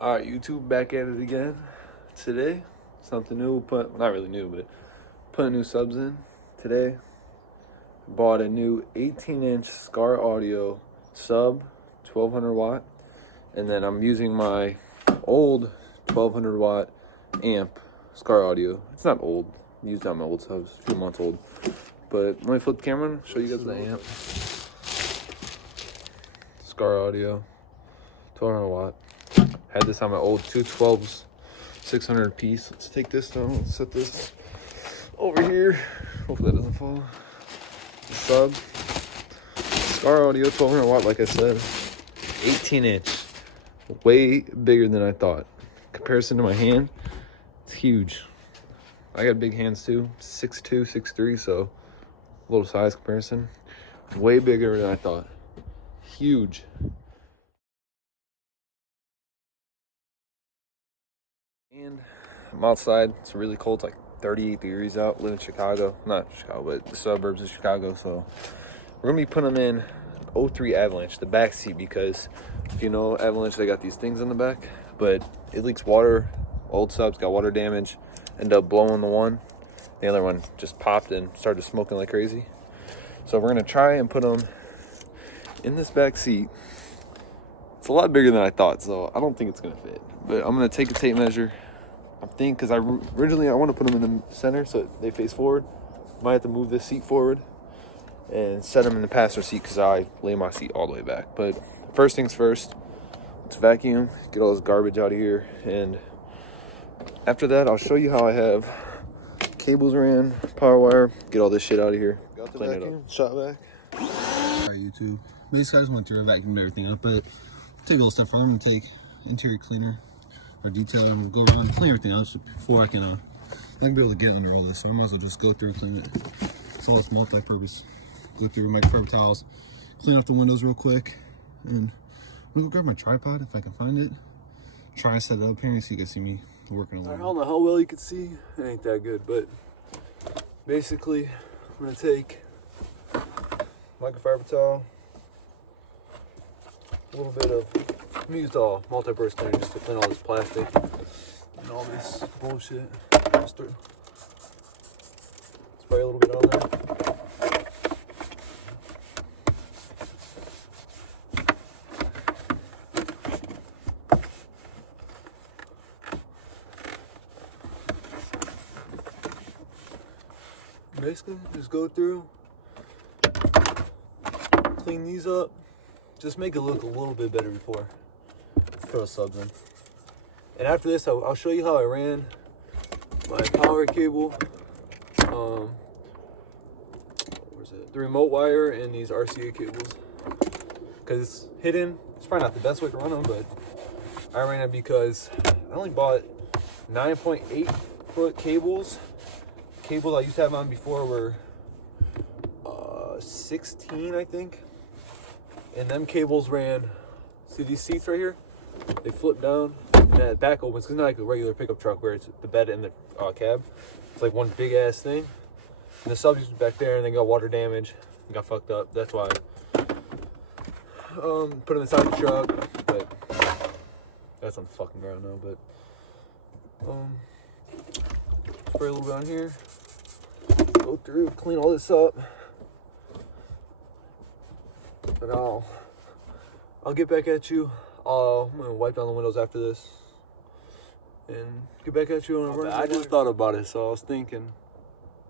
Alright, YouTube, back at it again. Today, something new, not really new, but putting new subs in. Today, bought a new 18-inch Skar audio sub, 1200 watt, and then I'm using my old 1200 watt amp, Skar audio. It's not old, I used it on my old subs, a few months old. But let me flip the camera and show you guys the amp. Skar audio, 1200 watt. Had this on my old 212s, 600 piece. Let's take this down. Let's set this over here. Hopefully that doesn't fall. The sub. Skar audio, 1200 watt, like I said. 18-inch. Way bigger than I thought. Comparison to my hand, it's huge. I got big hands too. 6'2", 6'3", so a little size comparison. Way bigger than I thought. Huge. And I'm outside. It's really cold. It's like 38 degrees out. Live in Chicago. Not Chicago, but the suburbs of Chicago. So we're going to be putting them in 03 Avalanche, the back seat, because if you know Avalanche, they got these things on the back, but it leaks water. Old subs got water damage. Ended up blowing the one. The other one just popped and started smoking like crazy. So we're going to try and put them in this back seat. It's a lot bigger than I thought, so I don't think it's going to fit. But I'm going to take a tape measure. I'm thinking, because originally I want to put them in the center so they face forward. Might have to move this seat forward and set them in the passenger seat because I lay my seat all the way back. But first things first, let's vacuum, get all this garbage out of here. And after that, I'll show you how I have cables ran, power wire, get all this shit out of here. Got the vacuum, shot vac. All right, YouTube. Basically, I just went through and vacuumed everything up, but take a little step further. I'm gonna take interior cleaner or detailer and we'll go around and clean everything else before I can be able to get under all this. So I might as well just go through and clean it. It's all multi-purpose. Go through my paper towels, clean up the windows real quick, and I'm gonna go grab my tripod if I can find it. Try and set it up here so you can see me working a little bit. I don't know how well you can see. It ain't that good, but basically I'm gonna take microfiber towel, a little bit of, I'm used all multi-purpose cleaner just to clean all this plastic and all this bullshit. Just spray a little bit on there. Basically, just go through, clean these up, just make it look a little bit better before throw subs in. And after this, I'll show you how I ran my power cable, where's it? The remote wire and these RCA cables. Because it's hidden, it's probably not the best way to run them, but I ran it because I only bought 9.8 foot cables. Cables I used to have on before were 16, I think. And them cables ran, see these seats right here? They flip down and that back opens, because it's not like a regular pickup truck where it's the bed and the cab. It's like one big ass thing. And the subs was back there and they got water damage and got fucked up. That's why put them inside the truck, but that's on the fucking ground now. But spray a little bit on here. Go through, clean all this up, and I'll get back at you. I'm gonna wipe down the windows after this and get back at you on. I just thought about it, so I was thinking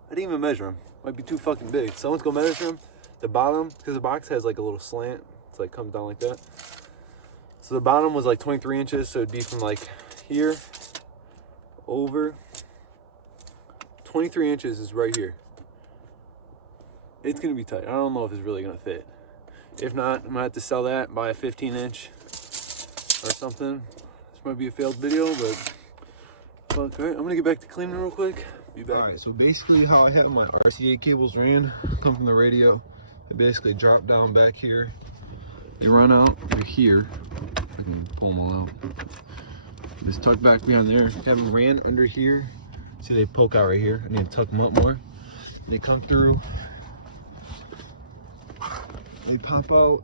I didn't even measure them. Might be too fucking big. Someone's gonna measure them. The bottom, because the box has like a little slant, it's like comes down like that. So the bottom was like 23 inches, so it'd be from like here over. 23 inches is right here. It's gonna be tight. I don't know if it's really gonna fit. If not, I'm gonna have to sell that, buy a 15-inch or something. This might be a failed video, but fuck. All right, I'm gonna get back to cleaning real quick. Be back. All right, so basically how I have my RCA cables ran, come from the radio. They basically drop down back here. They run out through here. I can pull them all out. Just tuck back behind there. Have them ran under here. See, they poke out right here. I need to tuck them up more. They come through. They pop out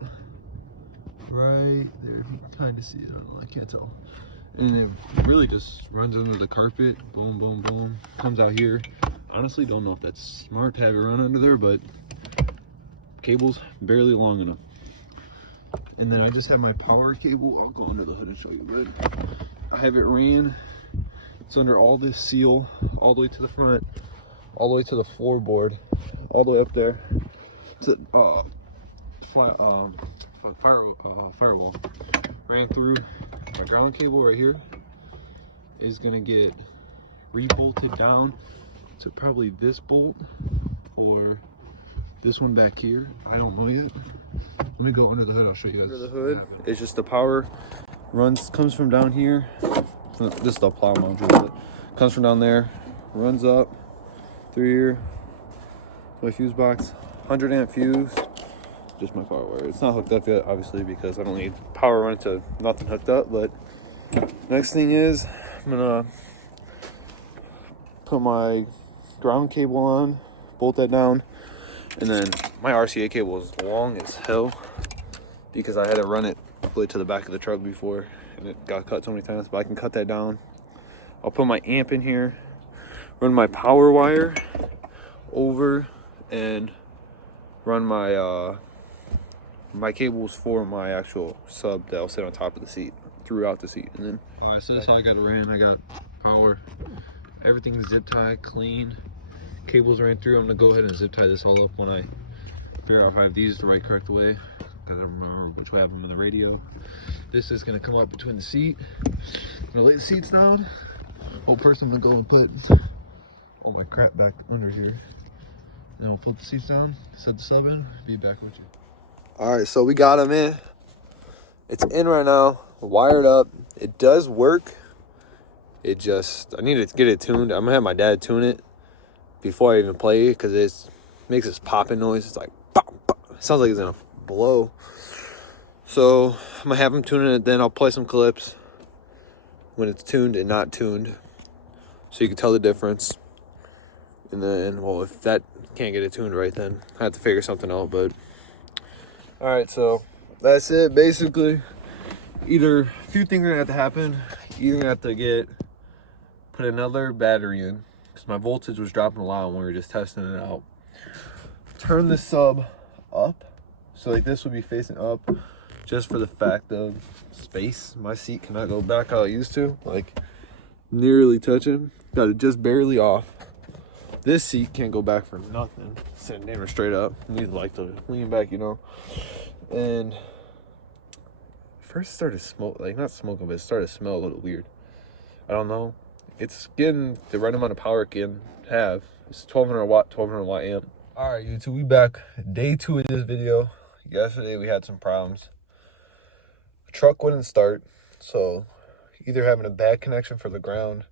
right there. You can kind of see it. I don't know. I can't tell. And it really just runs under the carpet. Boom, boom, boom. Comes out here. Honestly, don't know if that's smart to have it run under there, but cable's barely long enough. And then I just have my power cable. I'll go under the hood and show you good. I have it ran. It's under all this seal, all the way to the front, all the way to the floorboard, all the way up there to firewall. Ran through. My ground cable right here is gonna get rebolted down to probably this bolt or this one back here. I don't know yet. Let me go under the hood. I'll show you guys. Under the hood, it's just the power comes from down here. This is the plow module, but comes from down there, runs up through here. My fuse box, 100 amp fuse. Just my power wire. It's not hooked up yet, obviously, because I don't need power running to nothing hooked up. But next thing is I'm gonna put my ground cable on, bolt that down, and then my RCA cable is long as hell because I had to run it all the way to the back of the truck before, and it got cut so many times. But I can cut that down. I'll put my amp in here, run my power wire over, and run my my cables for my actual sub that'll sit on top of the seat, throughout the seat. And then all right, so that's how I got it ran. I got power, everything's zip tied clean, cables ran through. I'm gonna go ahead and zip tie this all up when I figure out if I have these the right correct way, because I remember which way I have them in the radio. This is gonna come up between the seat. I'm gonna lay the seats down. Whole person gonna go and put all my crap back under here. Then I'll flip the seats down, set the sub in, be back with you. All right, so we got them in. It's in right now, wired up. It does work. It just, I need to get it tuned. I'm gonna have my dad tune it before I even play it, because it makes this popping noise. It's like pop, pop. It sounds like it's gonna blow. So I'm gonna have him tune it, then I'll play some clips when it's tuned and not tuned, so you can tell the difference. And then, well, if that can't get it tuned right, then I have to figure something out. But all right, so that's it basically. Either a few things are gonna have to happen. You're gonna have to put another battery in, because my voltage was dropping a lot when we were just testing it out. Turn the sub up, so like this would be facing up, just for the fact of space. My seat cannot go back how it used to, like nearly touching. Got it just barely off. This seat can't go back for nothing. Sitting damn straight up. Need like to lean back, you know. And first it started smoke, like not smoking, but it started to smell a little weird. I don't know. It's getting the right amount of power it can have. It's 1200 watt amp. All right, YouTube, we back. Day 2 of this video. Yesterday we had some problems. The truck wouldn't start, so either having a bad connection for the ground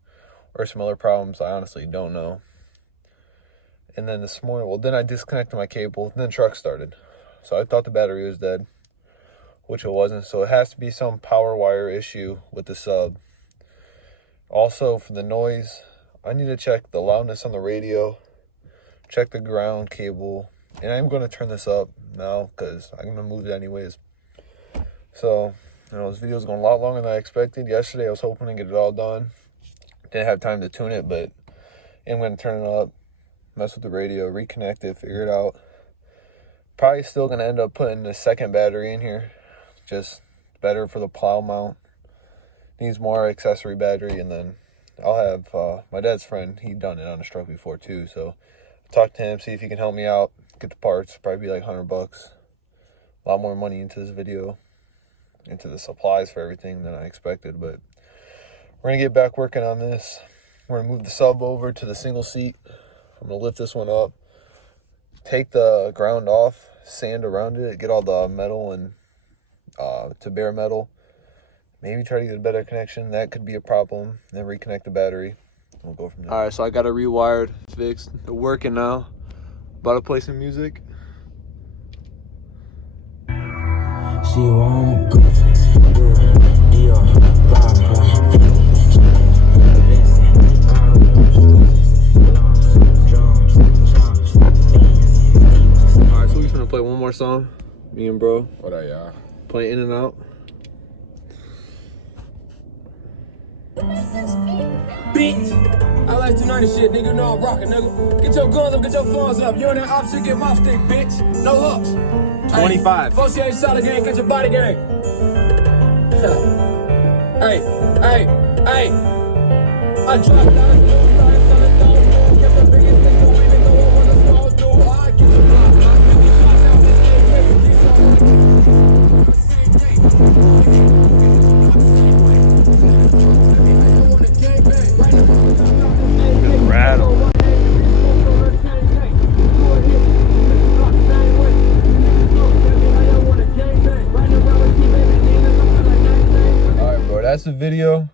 or some other problems. I honestly don't know. And then this morning, well, then I disconnected my cable, and then the truck started. So I thought the battery was dead, which it wasn't. So it has to be some power wire issue with the sub. Also, for the noise, I need to check the loudness on the radio, check the ground cable, and I'm going to turn this up now because I'm going to move it anyways. So, you know, this video is going a lot longer than I expected. Yesterday, I was hoping to get it all done. Didn't have time to tune it, but I'm going to turn it up, mess with the radio, reconnect it, figure it out. Probably still going to end up putting the second battery in here. Just better for the plow mount. Needs more accessory battery. And then I'll have my dad's friend. He done it on his truck before too. So talk to him, see if he can help me out. Get the parts. Probably be like $100. A lot more money into this video. Into the supplies for everything than I expected. But we're going to get back working on this. We're going to move the sub over to the single seat. I'm going to lift this one up. Take the ground off. Sand around it. Get all the metal and to bare metal. Maybe try to get a better connection. That could be a problem. Then reconnect the battery. We'll go from there. All right, so I got it rewired, fixed. It's working now. About to play some music. She won't go. Alright, so we're gonna play one more song. Me and bro. What are y'all? Play In and Out. Bitch, I like 290 shit, nigga. You know I'm rocking, nigga. Get your guns up, get your phones up. You in that opposite, get my stick, bitch. No hooks. 25. Folks, you ain't solid gang, catch your body gang. Hey, hey, hey. I dropped out of the kept the biggest nigga winning, no one wanna fall through. I get the block, my 50 shots out this Rattle. Alright, bro, that's the video.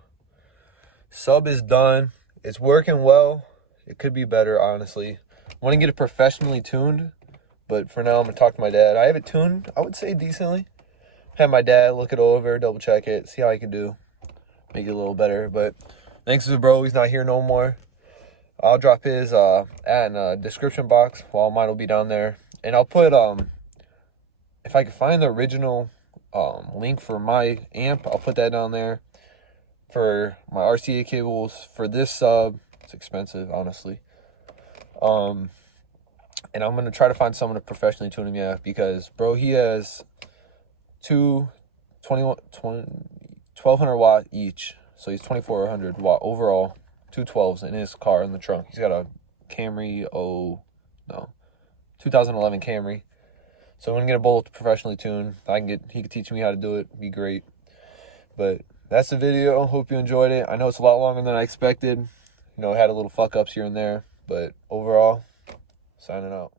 Sub is done. It's working well. It could be better, honestly. I want to get it professionally tuned, but for now I'm gonna talk to my dad. I have it tuned, I would say, decently. Have my dad look it over, double check it, see how I can do, make it a little better. But thanks to the bro, he's not here no more. I'll drop his ad in the description box, while mine will be down there. And I'll put if I can find the original link for my amp, I'll put that down there. For my RCA cables, for this sub, it's expensive, honestly. And I'm going to try to find someone to professionally tune him, yeah, because, bro, he has two 1200 watt each, so he's 2400 watt overall, two 12s in his car in the trunk. He's got a Camry, 2011 Camry. So I'm going to get a bolt professionally tuned. He could teach me how to do it, it'd be great. But that's the video. Hope you enjoyed it. I know it's a lot longer than I expected. You know, I had a little fuck ups here and there, but overall, signing out.